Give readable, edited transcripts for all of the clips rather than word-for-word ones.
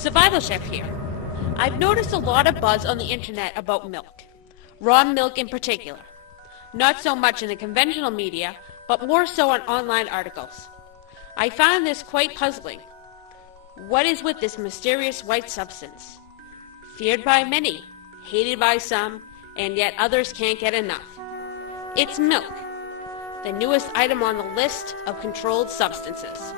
Survival Chef here. I've noticed a lot of buzz on the internet about milk. Raw milk in particular. Not so much in the conventional media, but more so on online articles. I found this quite puzzling. What is with this mysterious white substance? Feared by many, hated by some, and yet others can't get enough. It's milk, the newest item on the list of controlled substances.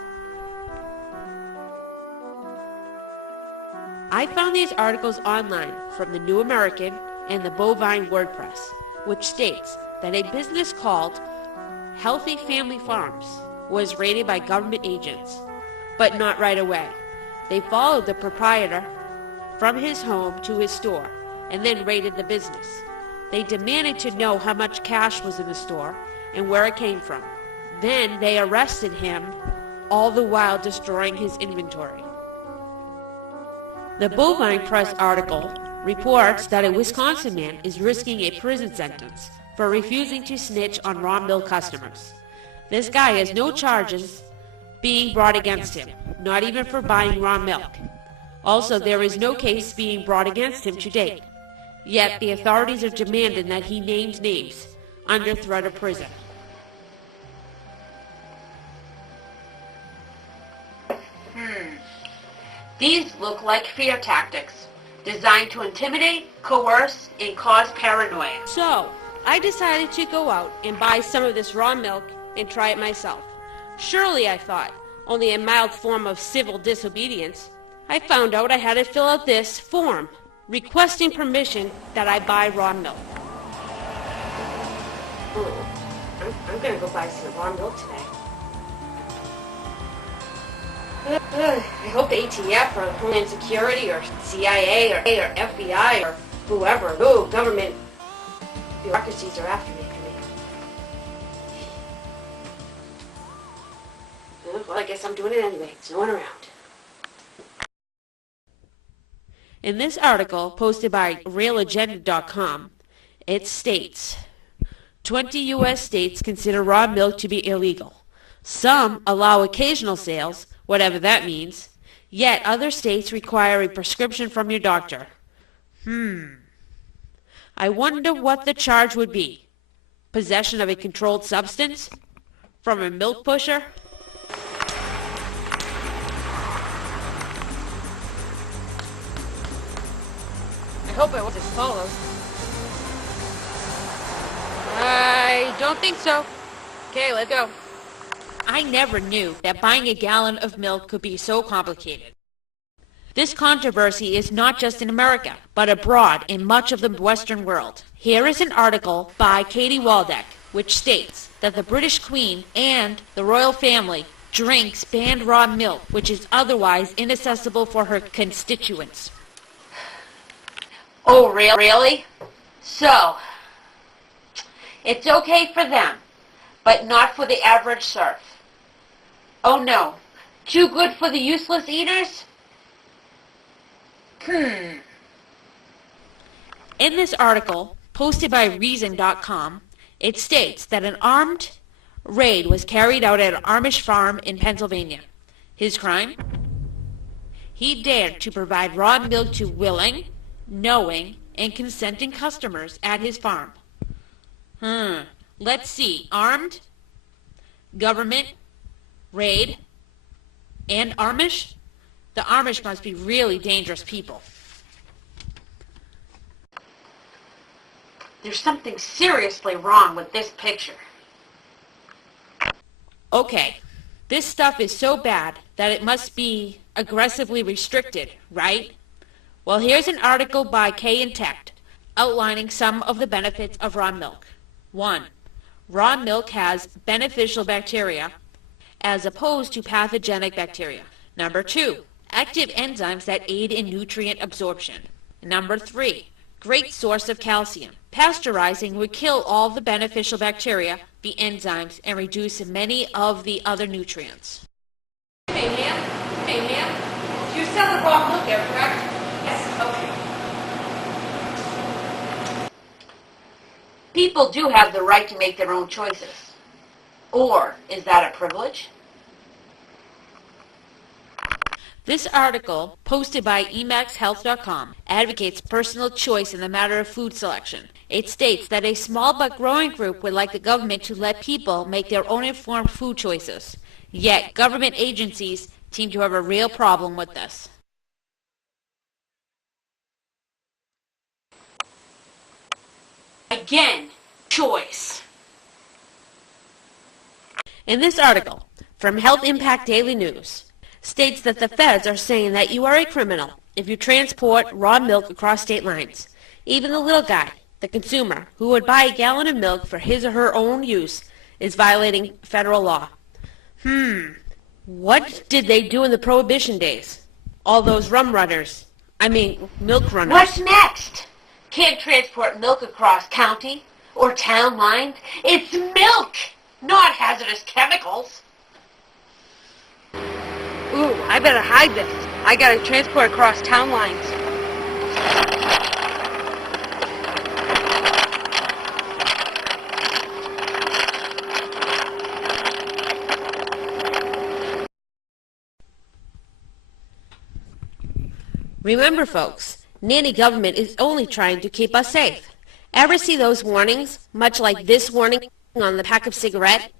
I found these articles online from the New American and the Bovine WordPress, which states that a business called Healthy Family Farms was raided by government agents, but not right away. They followed the proprietor from his home to his store and then raided the business. They demanded to know how much cash was in the store and where it came from. Then they arrested him, all the while destroying his inventory. The Bovine Press article reports that a Wisconsin man is risking a prison sentence for refusing to snitch on raw milk customers. This guy has no charges being brought against him, not even for buying raw milk. Also, there is no case being brought against him to date. Yet the authorities are demanding that he names names under threat of prison. These look like fear tactics, designed to intimidate, coerce, and cause paranoia. So, I decided to go out and buy some of this raw milk and try it myself. Surely, I thought, only a mild form of civil disobedience. I found out I had to fill out this form, requesting permission that I buy raw milk. I'm gonna go buy some raw milk today. I hope the ATF or Homeland Security or CIA or FBI or whoever, government bureaucracies are after me. Well, I guess I'm doing it anyway. There's no one around. In this article, posted by RealAgenda.com, it states, 20 U.S. states consider raw milk to be illegal. Some allow occasional sales, whatever that means, yet other states require a prescription from your doctor. I wonder what the charge would be. Possession of a controlled substance? From a milk pusher? I hope it wasn't follows. I don't think so. Okay, let's go. I never knew that buying a gallon of milk could be so complicated. This controversy is not just in America, but abroad in much of the Western world. Here is an article by Katie Waldeck, which states that the British Queen and the royal family drinks banned raw milk, which is otherwise inaccessible for her constituents. Oh, really? So, it's okay for them, but not for the average serf. Oh no, too good for the useless eaters? In this article, posted by Reason.com, it states that an armed raid was carried out at an Amish farm in Pennsylvania. His crime? He dared to provide raw milk to willing, knowing, and consenting customers at his farm. Let's see. Armed, government, raid, and Amish? The Amish must be really dangerous people. There's something seriously wrong with this picture. Okay, this stuff is so bad that it must be aggressively restricted, right? Well, here's an article by Kay and Tech outlining some of the benefits of raw milk. 1. Raw milk has beneficial bacteria as opposed to pathogenic bacteria. Number 2. Active enzymes that aid in nutrient absorption. Number 3. Great source of calcium. Pasteurizing would kill all the beneficial bacteria, the enzymes, and reduce many of the other nutrients. Hey, ma'am. You sell the raw milk there, correct? Yes, okay. People do have the right to make their own choices. Or is that a privilege? This article, posted by emaxhealth.com, advocates personal choice in the matter of food selection. It states that a small but growing group would like the government to let people make their own informed food choices. Yet, government agencies seem to have a real problem with this. Again, choice. In this article, from Health Impact Daily News, states that the feds are saying that you are a criminal if you transport raw milk across state lines. Even the little guy, the consumer, who would buy a gallon of milk for his or her own use, is violating federal law. What did they do in the Prohibition days? All those milk runners. What's next? Can't transport milk across county or town lines. It's milk, not hazardous chemicals. Ooh, I better hide this. I gotta transport across town lines. Remember, folks, nanny government is only trying to keep us safe. Ever see those warnings, much like this warning on the pack of cigarette?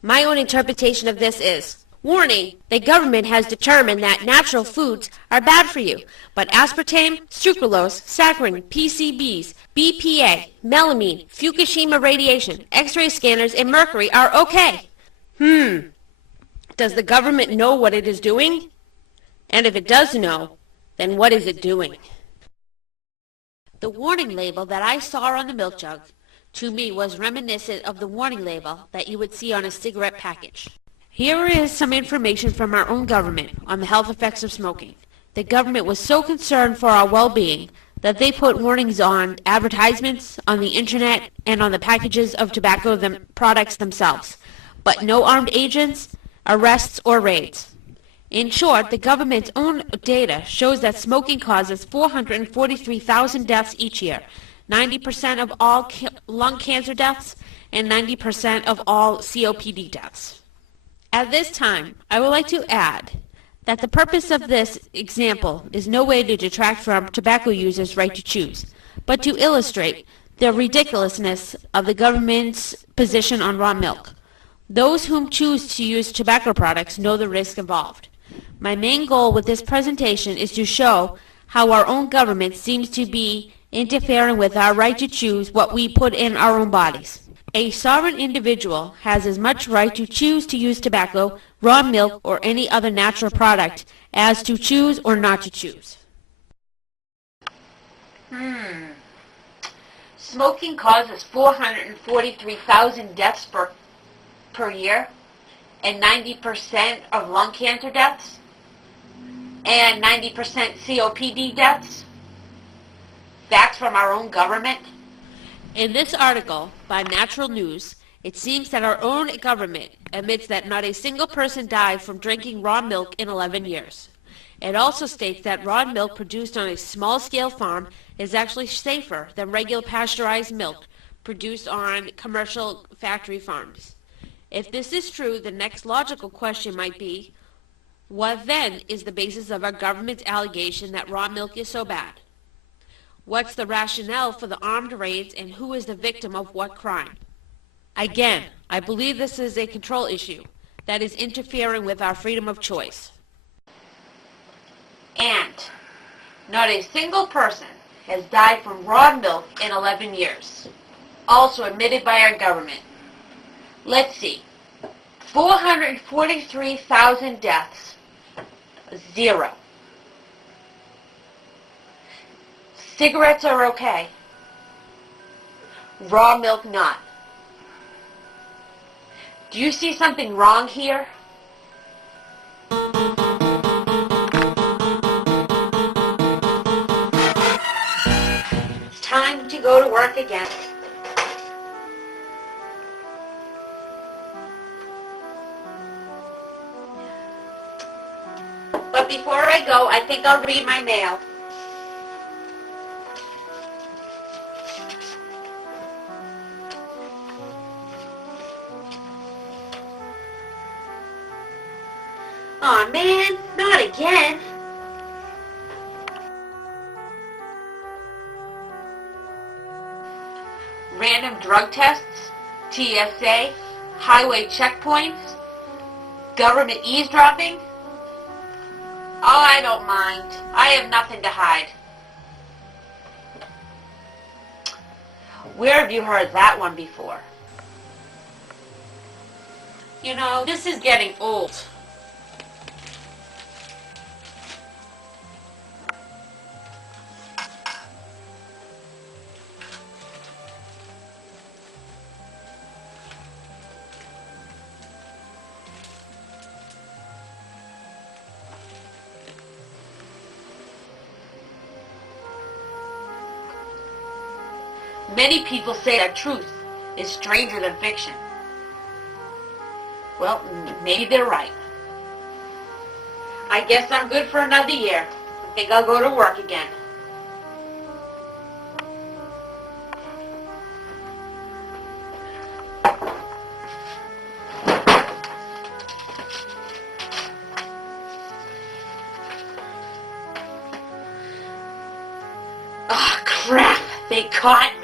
My own interpretation of this is, warning, the government has determined that natural foods are bad for you, but aspartame, sucralose, saccharin, PCBs, BPA, melamine, Fukushima radiation, X-ray scanners, and mercury are okay. Does the government know what it is doing? And if it does know, then what is it doing? The warning label that I saw on the milk jug, to me, was reminiscent of the warning label that you would see on a cigarette package. Here is some information from our own government on the health effects of smoking. The government was so concerned for our well-being that they put warnings on advertisements, on the internet, and on the packages of tobacco products themselves, but no armed agents, arrests, or raids. In short, the government's own data shows that smoking causes 443,000 deaths each year, 90% of all lung cancer deaths, and 90% of all COPD deaths. At this time, I would like to add that the purpose of this example is no way to detract from tobacco users' right to choose, but to illustrate the ridiculousness of the government's position on raw milk. Those whom choose to use tobacco products know the risk involved. My main goal with this presentation is to show how our own government seems to be interfering with our right to choose what we put in our own bodies. A sovereign individual has as much right to choose to use tobacco, raw milk, or any other natural product as to choose or not to choose. Smoking causes 443,000 deaths per year, and 90% of lung cancer deaths, and 90% COPD deaths. Facts from our own government. In this article by Natural News, it seems that our own government admits that not a single person died from drinking raw milk in 11 years. It also states that raw milk produced on a small-scale farm is actually safer than regular pasteurized milk produced on commercial factory farms. If this is true, the next logical question might be, what then is the basis of our government's allegation that raw milk is so bad? What's the rationale for the armed raids, and who is the victim of what crime? Again, I believe this is a control issue that is interfering with our freedom of choice. And not a single person has died from raw milk in 11 years. Also admitted by our government. Let's see. 443,000 deaths. 0. Cigarettes are okay. Raw milk not. Do you see something wrong here? It's time to go to work again. But before I go, I think I'll read my mail. Aw, man, not again. random drug tests, TSA, highway checkpoints, government eavesdropping? Oh, I don't mind. I have nothing to hide. Where have you heard that one before? You know, this is getting old. Many people say that truth is stranger than fiction. Well, maybe they're right. I guess I'm good for another year. I think I'll go to work again. Ah, crap! They caught me.